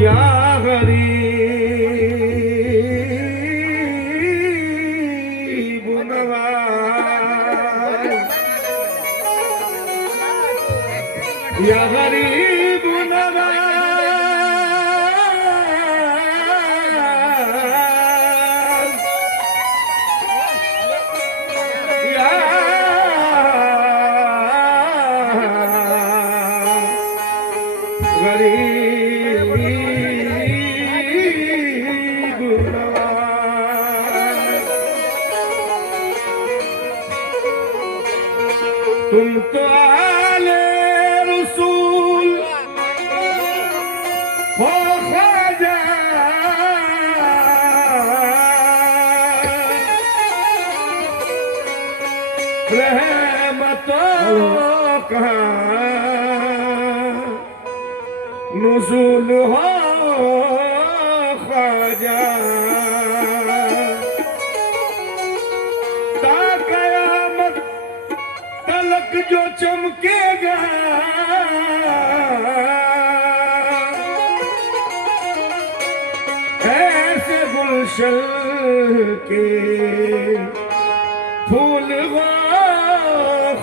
या गरीब नवाज, या गरीब नवाज, या गरीब नवाज। तुम तो आले रसूल हो ख्वाजा, रहमतों का नुज़ूल हो ख्वाजा। ता क़यामत तलक जो चमकेगा, ऐसे गुलशन के फूल हो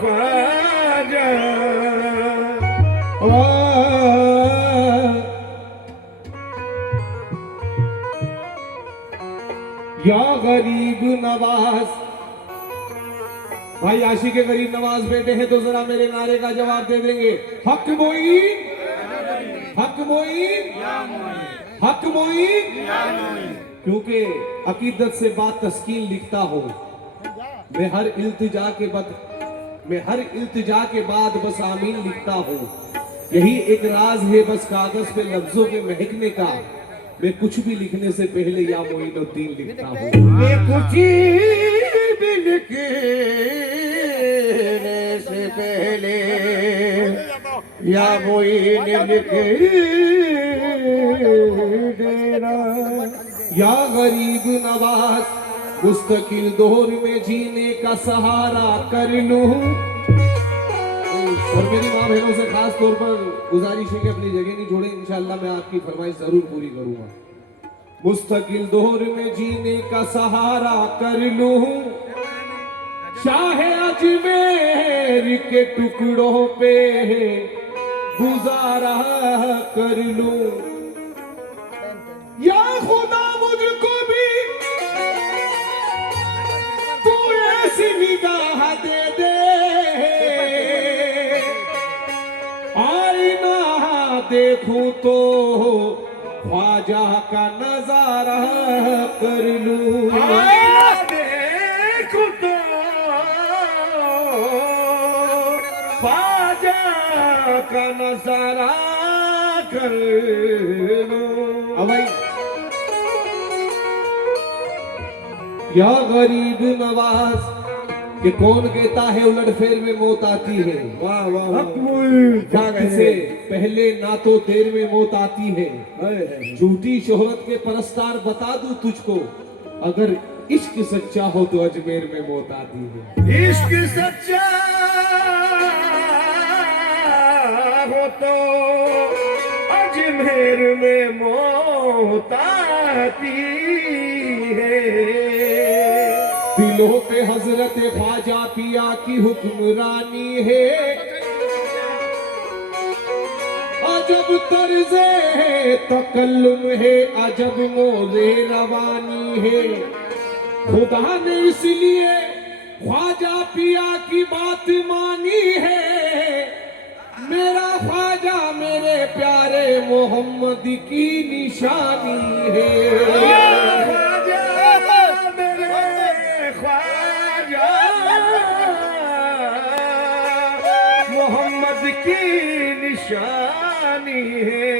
ख्वाजा। या गरीब नवाज। भाई आशिक के गरीब नवाज बेटे हैं तो जरा मेरे नारे का जवाब दे देंगे। हक मोइन, हक मोइन, हक मोइन। क्योंकि अकीदत से बात तस्कीन लिखता हूँ। मैं हर इल्तिजा के बाद बस आमीन लिखता हूँ। यही एक राज है बस कागज पे लफ्जों के महकने का। मैं कुछ भी लिखने से पहले या मोइनुद्दीन लिखता हूँ। मैं कुछ भी लिखने से पहले या मोइन लिख देना। या गरीब नवाज, मुस्तकिल दौर में जीने का सहारा कर लूं। और मेरी माँ बहनों से खास तौर पर गुजारिश है कि अपनी जगह नहीं छोड़े। इंशाअल्लाह मैं आपकी फरमाइश जरूर पूरी करूंगा। मुस्तकिल दौर में जीने का सहारा कर लूं, शाहे अजमेर के टुकड़ों पे गुजारा कर लूं। या खुदा मुझको भी तू ऐसी निगाह दे दे, आईना देखूं तो ख्वाजा का नजारा कर लूं। आईना देखूं तो ख्वाजा का नजारा कर लूं। अब भाई या गरीब नवाज कि कौन कहता है उलट फेर में मौत आती है। वाह वाह वक्त से पहले ना तो देर में मौत आती है। झूठी शोहरत के परस्तार बता दूं तुझको, अगर इश्क सच्चा हो तो अजमेर में मौत आती है। इश्क सच्चा हो तो अजमेर में मौत आती है। दिलों पे हजरत ख्वाजा पिया की हुक्मरानी है। अजब तर्ज़े तकल्लुम है, अजब मोज़े रवानी है। खुदा ने इसलिए ख्वाजा पिया की बात मानी है। मेरा ख्वाजा मेरे प्यारे मोहम्मद की निशानी है। मोहम्मद की निशानी है।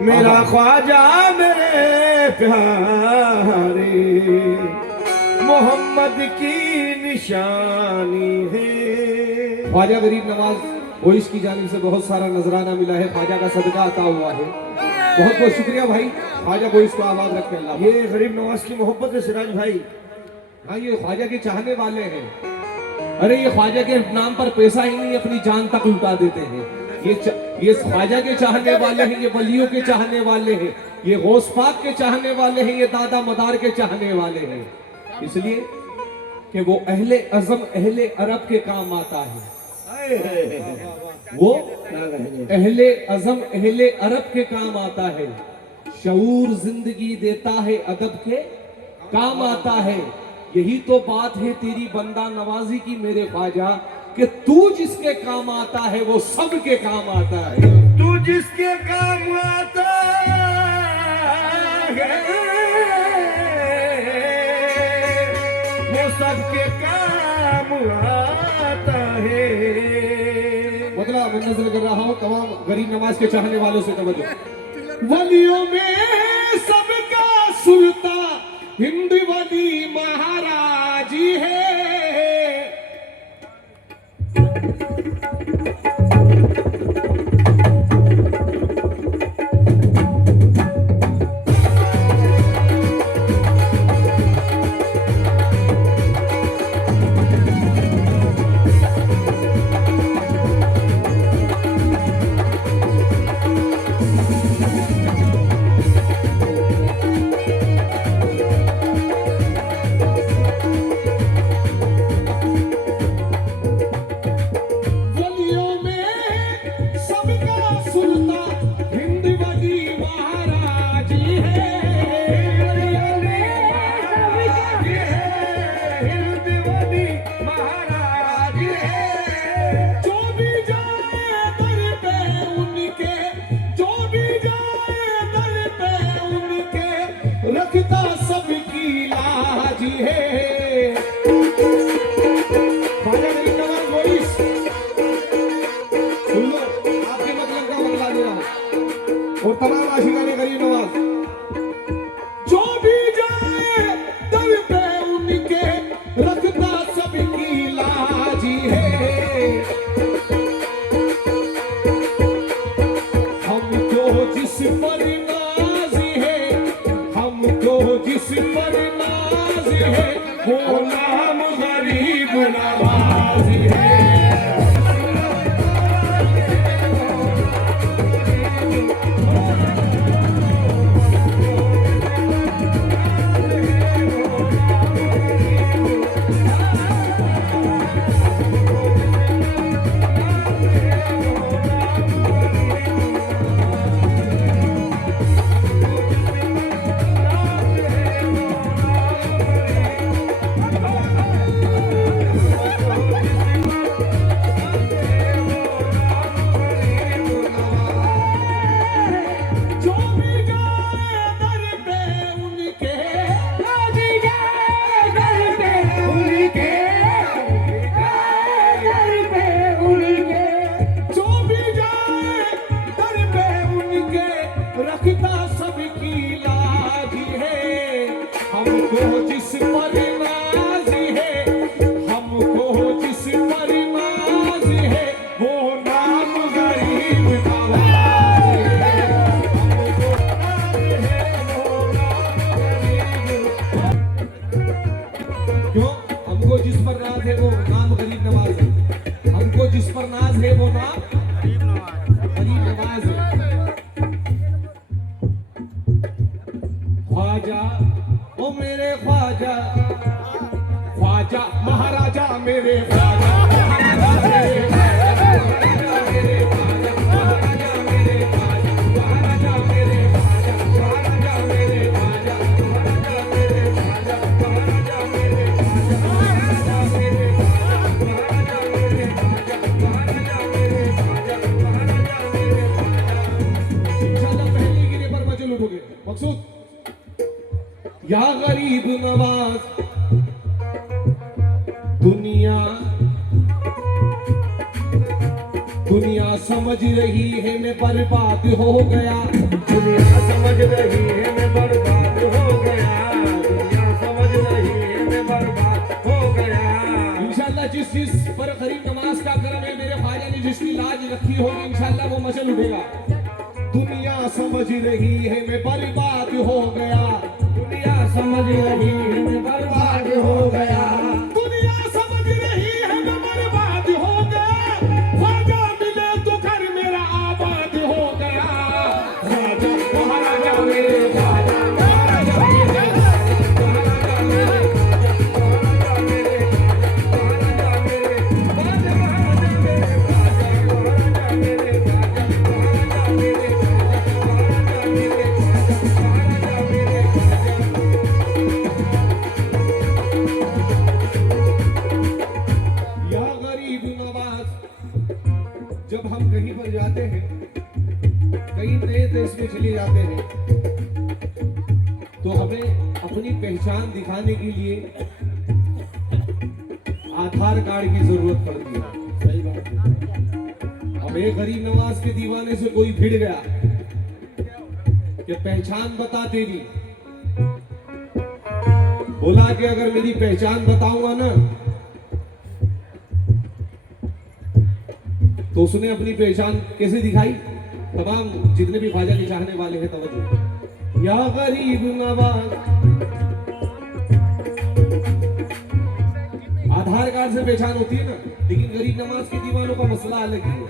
मेरा ख्वाजा मेरे प्यारे मोहम्मद की निशानी है। ख्वाजा गरीब नवाज वोइस की जानिब से बहुत सारा नजराना मिला है। ख्वाजा का सदका अता हुआ है। बहुत बहुत शुक्रिया भाई। ख्वाजा वोइस को आबाद रखे अल्लाह। ये गरीब नवाज की मोहब्बत है सिराज भाई। हाँ ये ख्वाजा के चाहने वाले हैं। अरे ये ख्वाजा के नाम पर पैसा ही नहीं अपनी जान तक लुटा देते हैं। ये ख्वाजा के चाहने वाले हैं, ये वलियों के चाहने वाले हैं, ये गौस पाक के चाहने वाले हैं, ये दादा मदार के चाहने वाले हैं, इसलिए कि वो अहले अज़म अहले अरब के काम आता है। वो अहले अज़म अहले अरब के काम आता है। शऊर जिंदगी देता है, अदब के काम आता है। यही तो बात है तेरी बंदा नवाजी की मेरे ख्वाजा, कि तू जिसके काम आता है वो सबके काम आता है। तू जिसके काम आता है वो सबके काम आता है। बदला मुनज़्ज़ल कर रहा हूं तमाम गरीब नवाज के चाहने वालों से तवज्जो। वलियों में सबका सुल्तान हिंद वली महाराज है। रखता सबकी लाज है। सुन लो, आपके मतलब का बदला दे रहा हूं और तमाम आशिकाने गरीब नवाज, जो भी जाए दर पे उनके रखता सबकी लाज है। हमको जिस पर जिस पर नाज है वो नाम गरीब नवाज है। रखता सबकी लाज है। हमको जिस पर नाज है, हमको जिस पर नाज है वो नाम गरीब नवाज है। क्यों? हमको जिस पर नाज है वो नाम गरीब नवाज है। हमको जिस पर नाज है वो नाम गरीब नवाज है। ख्वाजा ओ मेरे ख्वाजा, ख्वाजा महाराजा मेरे ख्वाजा, महाराजा मेरे ख्वाजा, महाराजा मेरे ख्वाजा, महाराजा मेरे ख्वाजा, महाराजा मेरे ख्वाजा, महाराजा मेरे ख्वाजा, महाराजा मेरे ख्वाजा, महाराजा मेरे ख्वाजा, महाराजा मेरे ख्वाजा, महाराजा मेरे ख्वाजा, महाराजा मेरे ख्वाजा। इंशाअल्लाह पहली गिरे पर मजे लूटोगे। मकसूद या गरीब नवाज, दुनिया समझ रही है मैं बर्बाद हो गया। दुनिया समझ रही है मैं बर्बाद हो गया। दुनिया समझ रही है मैं बर्बाद हो गया। इंशाअल्लाह जिस पर गरीब नवाज का करम है, मेरे ख्वाजा ने जिसकी लाज रखी होगी, इंशाअल्लाह वो मचल उठेगा। दुनिया समझ रही है मैं बर्बाद हो गया। दुनिया समझ रही है मैं बर्बाद हो गया। दुनिया समझ रही है मैं बर्बाद हो गया। ख्वाजा मिले तो घर मेरा जब हम कहीं पर जाते हैं, कहीं नए देश में चले जाते हैं, तो हमें अपनी पहचान दिखाने के लिए आधार कार्ड की जरूरत पड़ती है। सही बात है। अब एक गरीब नवाज के दीवाने से कोई भिड़ गया कि पहचान बता तेरी, बोला कि अगर मेरी पहचान बताऊंगा ना तो उसने अपनी पहचान कैसे दिखाई। तमाम जितने भी ख्वाजा के चाहने वाले हैं तवज्जो, या गरीब नवाज, आधार कार्ड से पहचान होती है ना, लेकिन गरीब नवाज के दीवानों का मसला अलग ही है।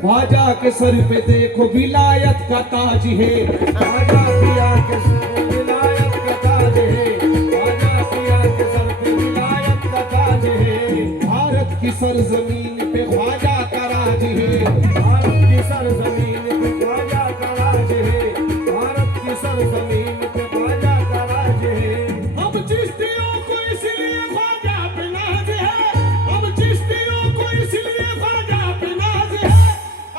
ख्वाजा के सर पे देखो विलायत का ताज है, ख्वाजा पिया के सर पे विलायत का ताज है, ख्वाजा पिया के सर पे विलायत का ताज है। भारत की सरजमीन पे ख्वाजा का राज है, भारत की सरजमीन पे ख्वाजा का राज है, भारत की सरजमीन पे ख्वाजा का राज है। अब चिश्तियों को इसलिए ख्वाजा पे नाज है, अब चिश्तियों को इसलिए ख्वाजा पे नाज है,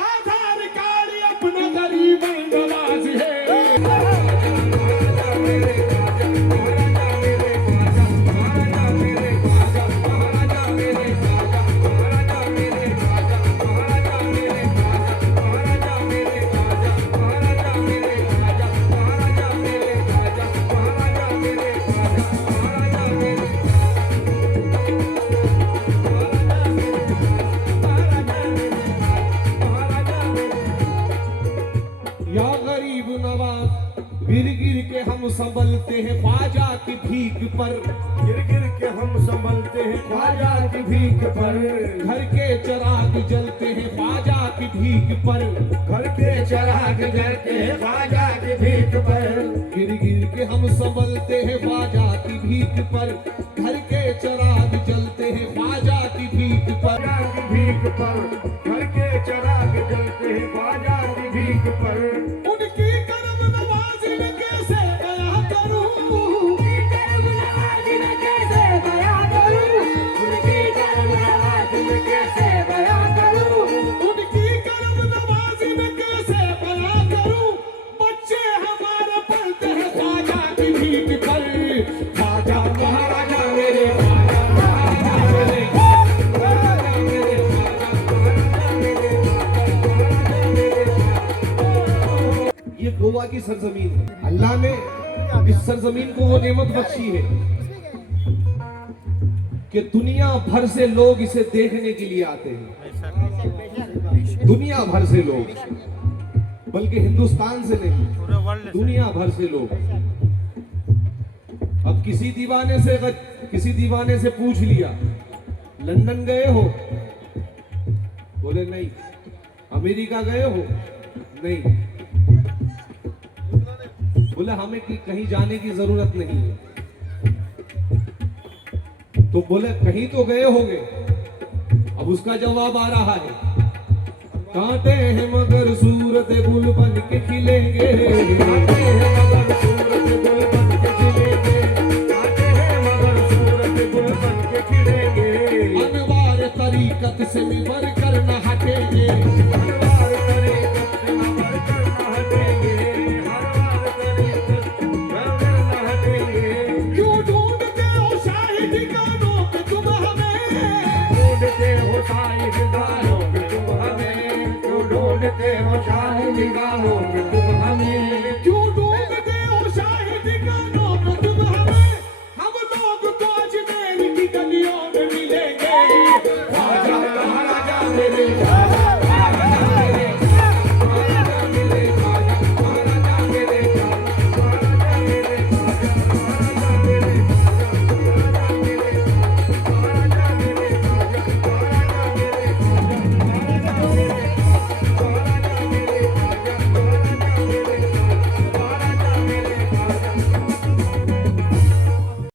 आधार कार्ड अपना गरीब नवाज है। महाराजा मेरे ख्वाजा, महाराजा मेरे ख्वाजा, महाराजा मेरे ख्वाजा, महाराजा मेरे ख्वाजा, महाराजा मेरे ख्वाजा, महाराजा मेरे ख्वाजा, महाराजा मेरे ख्वाजा, महाराजा मेरे ख्वाजा, महाराजा मेरे ख्वाजा, महाराजा मेरे ख्वाजा, महाराजा मेरे या गरीब नवाज, गिर गिर के हम संभलते हैं ख्वाजा की भीख पर, गिर गिर के हम संभलते हैं ख्वाजा की भीख पर। घर के चिराग जलते हैं ख्वाजा की भीख पर, घर के चिराग जलते हैं ख्वाजा की भीख पर। गिर गिर के हम संभलते हैं ख्वाजा की भीख पर, घर के चिराग जलते हैं ख्वाजा की भीख पर। ख्वाजा की भीख पर, घर के चिराग जलते हैं ख्वाजा की भीख पर। उनकी करम नवाजी में कैसे बयां करूं, उनकी करम नवाजी में कैसे बयां करूं, उनकी करम नवाजी में कैसे बयां करूं, उनकी करम नवाजी में कैसे बयां करूं। बच्चे हमारे पढ़ते हैं ख्वाजा की भीख पर, ख्वाजा महाराजा मेरे ख्वाजा, महाराजा मेरे ख्वाजा, महाराजा मेरे ख्वाजा, महाराजा मेरे ख्वाजा, महाराजा मेरे ख्वाजा। ये गोवा की सरजमीन है। अल्लाह ने इस सरजमीन को वो नेमत बख्शी है कि दुनिया भर से लोग इसे देखने के लिए आते हैं। दुनिया भर से लोग, बल्कि हिंदुस्तान से नहीं, दुनिया भर से लोग। अब किसी दीवाने से पूछ लिया, लंदन गए हो? बोले नहीं। अमेरिका गए हो? नहीं। बोले हमें कहीं जाने की जरूरत नहीं है। तो बोले कहीं तो गए होंगे। अब उसका जवाब आ रहा है, कांटे हैं मगर सूरत गुल बन के खिलेंगे, कांटे हैं मगर